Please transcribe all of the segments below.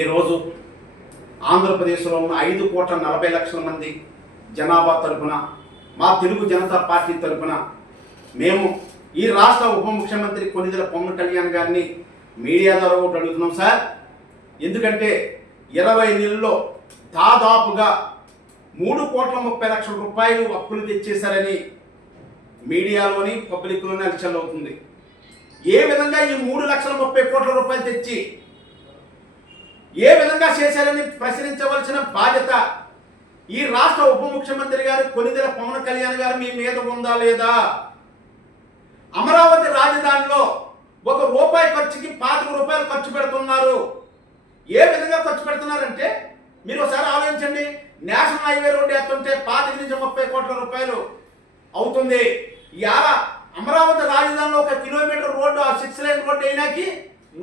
ఈరోజు ఆంధ్రప్రదేశ్లో ఉన్న 5,40,00,000 మంది జనాభా తరపున మా తెలుగు జనతా పార్టీ తరపున మేము ఈ రాష్ట్ర ఉప ముఖ్యమంత్రి కొణిదెల పవన్ కళ్యాణ్ గారిని మీడియా ద్వారా ఒకటి అడుగుతున్నాం సార్. ఎందుకంటే 20 నెలల్లో దాదాపుగా 3,30,00,000 రూపాయలు అప్పులు తెచ్చేశారని మీడియాలోని పబ్లిక్లోనే అలచల్ అవుతుంది. ఏ విధంగా ఈ 3,30,00,000 రూపాయలు తెచ్చి ఏ విధంగా చేశారని ప్రశ్నించవలసిన బాధ్యత ఈ రాష్ట్ర ఉప ముఖ్యమంత్రి గారు కొణిదెల పవన్ కళ్యాణ్ గారు మీ మీద ఉందా లేదా? అమరావతి రాజధానిలో ₹1 ఖర్చుకి ₹25 ఖర్చు పెడుతున్నారు. ఏ విధంగా ఖర్చు పెడుతున్నారంటే మీరు ఒకసారి ఆలోచించండి. నేషనల్ హైవే రోడ్డు ఎత్తుంటే 25 నుంచి 30 కోట్ల రూపాయలు అవుతుంది. ఇవాళ అమరావతి రాజధానిలో 1 కిలోమీటర్ రోడ్డు, ఆ 6 లైన్ రోడ్డు అయినాకి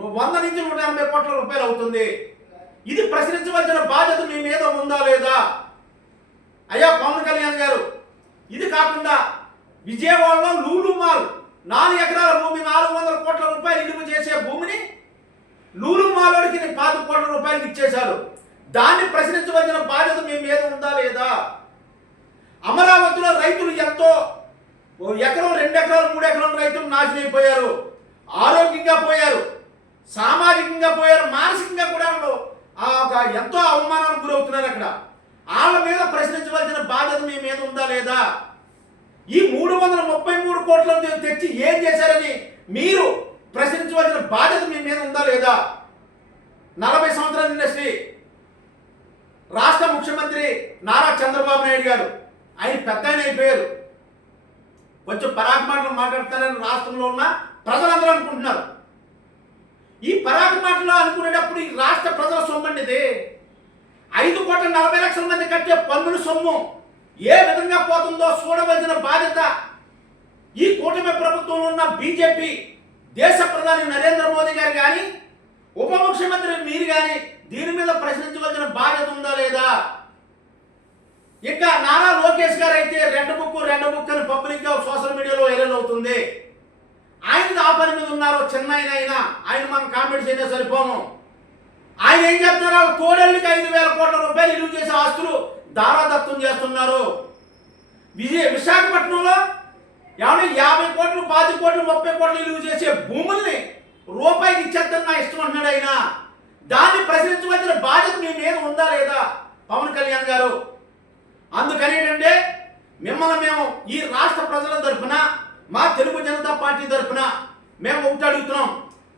100 నుంచి 180 కోట్ల రూపాయలు అవుతుంది. ఇది ప్రశ్నించవలసిన బాధ్యత మీ మీద ఉందా లేదా? అయ్యా పవన్ కళ్యాణ్ గారు, ఇది కాకుండా విజయవాడలో లూలు మాల్ 4 ఎకరాల భూమి 400 కోట్ల రూపాయలు విలువ చేసే భూమిని లూలు మాలోడికి 5 కోట్ల రూపాయలకి ఇచ్చేశారు. దాన్ని ప్రశ్నించవలసిన బాధ్యత మీ మీద ఉందా లేదా? అమరావతిలో రైతులు ఎంతో ఎకరం, 2 ఎకరాలు, 3 ఎకరాల రైతులు నాశనం అయిపోయారు. ఆరోగ్యంగా పోయారు, సామాజికంగా పోయారు, మానసికంగా కూడా ఎంతో అవమానానికి గురవుతున్నారు. అక్కడ వాళ్ళ మీద ప్రశ్నించవలసిన బాధ్యత మీ మీద ఉందా లేదా? ఈ 333 కోట్లను తెచ్చి ఏం చేశారని మీరు ప్రశ్నించవలసిన బాధ్యత మీ మీద ఉందా లేదా? 40 సంవత్సరాల ఇండస్ట్రీ రాష్ట్ర ముఖ్యమంత్రి నారా చంద్రబాబు నాయుడు గారు, ఆయన పెద్ద ఆయన అయిపోయారు. కొంచెం పరాకు మాటలు మాట్లాడతారని రాష్ట్రంలో ఉన్న ప్రజలందరూ అనుకుంటున్నారు. ఈ పరాకు మాటలు అనుకునేటప్పుడు ఈ రాష్ట్ర ప్రజల సొమ్ము అండి ఇది. 5,40,00,000 మంది కట్టే పన్నుల సొమ్ము ఏ విధంగా పోతుందో చూడవలసిన బాధ్యత ఈ కూటమి ప్రభుత్వంలో ఉన్న బీజేపీ, దేశ ప్రధాని నరేంద్ర మోదీ గారు కానీ, ఉప ముఖ్యమంత్రి మీరు కానీ దీని మీద ప్రశ్నించవలసిన బాధ్యత ఉందా లేదా? ఇంకా నారా లోకేష్ గారు అయితే రెడ్ బుక్ అని పబ్లిక్గా సోషల్ మీడియాలో వైరల్ అవుతుంది. ఆయన ఆ పని మీద ఉన్నారు. చిన్న ఆయన మనం కామెంట్ చేయనే సరిపోము. ఆయన ఏం చెప్తున్నారు? కోడళ్ళకి 5,000 కోట్ల రూపాయలు విలువ చేసే ఆస్తులు దారాదత్తం చేస్తున్నారు. విశాఖపట్నంలో 50 కోట్లు, 10 కోట్లు, 30 కోట్లు విలువ చేసే భూముల్ని రూపాయికి ఇచ్చేద్దని నా ఇష్టం అంటున్నాడు ఆయన. దాన్ని ప్రశ్నించవలసిన బాధ్యత మీ మీద ఉందా లేదా పవన్ కళ్యాణ్ గారు? అందుకని ఏంటంటే మిమ్మల్ని మేము ఈ రాష్ట్ర ప్రజల తరఫున, మా తెలుగు జనతా పార్టీ తరఫున మేము ఒకటి అడుగుతున్నాం.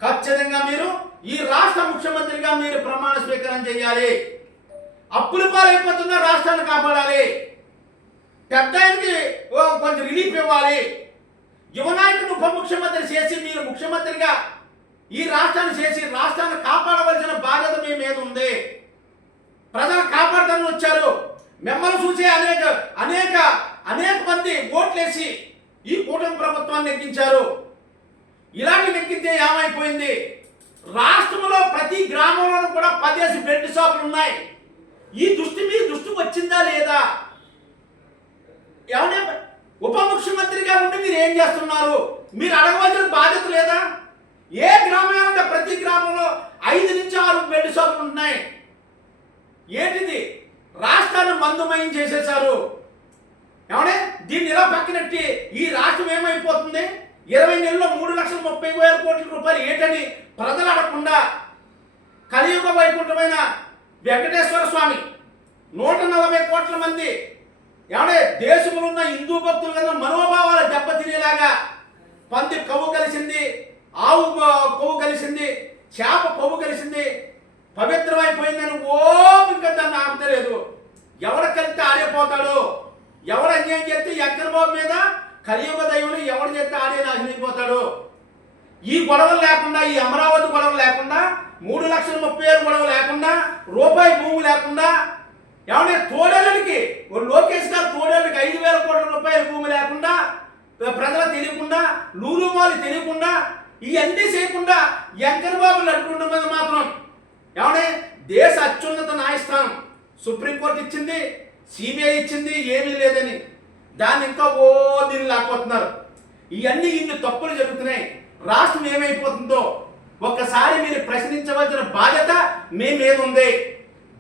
ఖచ్చితంగా మీరు ఈ రాష్ట్ర ముఖ్యమంత్రిగా మీరు ప్రమాణ స్వీకారం చేయాలి. అప్పుల పాలైపోతున్న రాష్ట్రాన్ని కాపాడాలి. పెద్ద ఆయనకి కొంచెం రిలీఫ్ ఇవ్వాలి. యువనాయకుడు ఉప ముఖ్యమంత్రి చేసి మీరు ముఖ్యమంత్రిగా ఈ రాష్ట్రాన్ని చేసి రాష్ట్రాన్ని కాపాడవలసిన బాధ్యత మీ మీద ఉంది. ప్రజలు కాపాడతారని వచ్చారు. మిమ్మల్ని చూసే అనేక మంది ఓట్లేసి ఈ కూటమి ప్రభుత్వాన్ని నెగ్గించారు. ఇలాంటి నెగ్గితే ఏమైపోయింది? రాష్ట్రంలో ప్రతి గ్రామంలోనూ కూడా 10 బెల్ట్ షాపులు ఉన్నాయి. ఈ మీ దృష్టికి వచ్చిందా లేదా? ఏమన్నా ఉప ముఖ్యమంత్రిగా ఉండి మీరు ఏం చేస్తున్నారు? మీరు అడగవలసిన బాధ్యత లేదా? ఏ గ్రామంలో ప్రతి గ్రామంలో 5 నుంచి 6 బెల్ట్ షాపులు ఉన్నాయి. ఏంటిది? రాష్ట్రాన్ని మందుమయం చేసేశారు. ఏమన్నా దీన్ని ఇలా పక్కనట్టి ఈ రాష్ట్రం ఏమైపోతుంది? 20 నెలల్లో 3,30,000 కోట్ల రూపాయలు ఏంటని ప్రజలు అడగకుండా కలియుగ వైకుంఠమైన వెంకటేశ్వర స్వామి 140 కోట్ల మంది ఏమన్నా దేశంలో ఉన్న హిందూ భక్తులు కదా మనోభావాలు దెబ్బతినేలాగా పంది కొవ్వు కలిసింది, ఆవు కొవ్వు కలిసింది, చేప కొవ్వు కలిసింది, పవిత్రమైపోయిందని ఇంకా దాన్ని ఆపలేదు. ఎవరు కలిస్తే ఆడేపోతాడు, ఎవరు అన్యాయం చేస్తే ఎక్కడబాబు మీద కలియుగ దైవం ఎవరు చేస్తే ఆడే నాశనైపోతాడు. ఈ గొడవలు లేకుండా, ఈ అమరావతి గొడవలు లేకుండా, 3,30,000 గొడవ లేకుండా, రూపాయి భూమి లేకుండా, ఏమన్నా తోడేళ్ళకి లోకేష్ గారు తోడేళ్ళకి 5,000 కోట్ల రూపాయల భూమి లేకుండా, ప్రజలకు తెలియకుండా, లూలు మాలు తెలియకుండా, ఇవన్నీ చేయకుండా వెంకటబాబు లడ్డుకుంటు మీద మాత్రం ఏమన్నా దేశ అత్యున్నత న్యాయస్థానం సుప్రీంకోర్టు ఇచ్చింది, సిబిఐ ఇచ్చింది, ఏమీ లేదని దాన్ని ఇంకా దీన్ని లాక్పోతున్నారు. ఇవన్నీ ఇన్ని తప్పులు జరుగుతున్నాయి. రాష్ట్రం ఏమైపోతుందో ఒక్కసారి మీరు ప్రశ్నించవలసిన బాధ్యత మీ మీద ఉంది.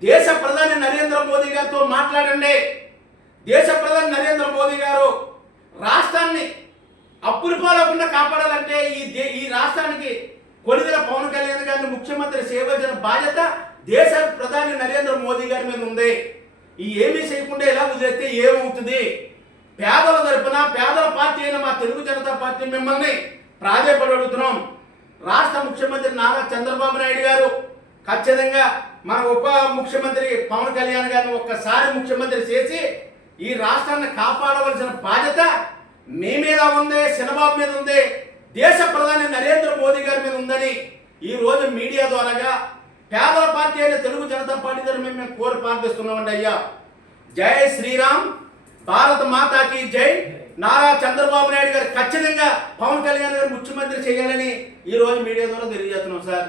దేశ ప్రధాని నరేంద్ర మోదీ గారితో మాట్లాడండి. దేశ ప్రధాని నరేంద్ర మోదీ గారు రాష్ట్రాన్ని అప్పులు పాలకుండా కాపాడాలంటే ఈ రాష్ట్రానికి కొనిదెల పవన్ కళ్యాణ్ గారిని ముఖ్యమంత్రి చేయవలసిన బాధ్యత దేశ ప్రధాని నరేంద్ర మోదీ గారి మీద ఉంది. ఈ ఏమీ చేయకుండా ఎలా వదిలేస్తే ఏమవుతుంది? పేదల తరపున పేదల పార్టీ అయిన మా తెలుగు జనతా పార్టీ మిమ్మల్ని ప్రాధేయపడి అడుగుతున్నాం. రాష్ట్ర ముఖ్యమంత్రి నారా చంద్రబాబు నాయుడు గారు ఖచ్చితంగా మన ఉప ముఖ్యమంత్రి పవన్ కళ్యాణ్ గారిని ఒక్కసారి ముఖ్యమంత్రి చేసి ఈ రాష్ట్రాన్ని కాపాడవలసిన బాధ్యత మీ మీద ఉంది, చంద్రబాబు మీద ఉంది, దేశ ప్రధాని నరేంద్ర మోదీ గారి మీద ఉందని ఈ రోజు మీడియా ద్వారాగా పేదల పార్టీ అయిన తెలుగు జనతా పార్టీ ద్వారా మేము కోరి ప్రార్థిస్తున్నామండి. అయ్యా, జై శ్రీరామ్, భారత మాతాకి జై. నారా చంద్రబాబు నాయుడు గారు ఖచ్చితంగా పవన్ కళ్యాణ్ గారు ముఖ్యమంత్రి చేయాలని ఈ రోజు మీడియా ద్వారా తెలియజేస్తున్నాం సార్.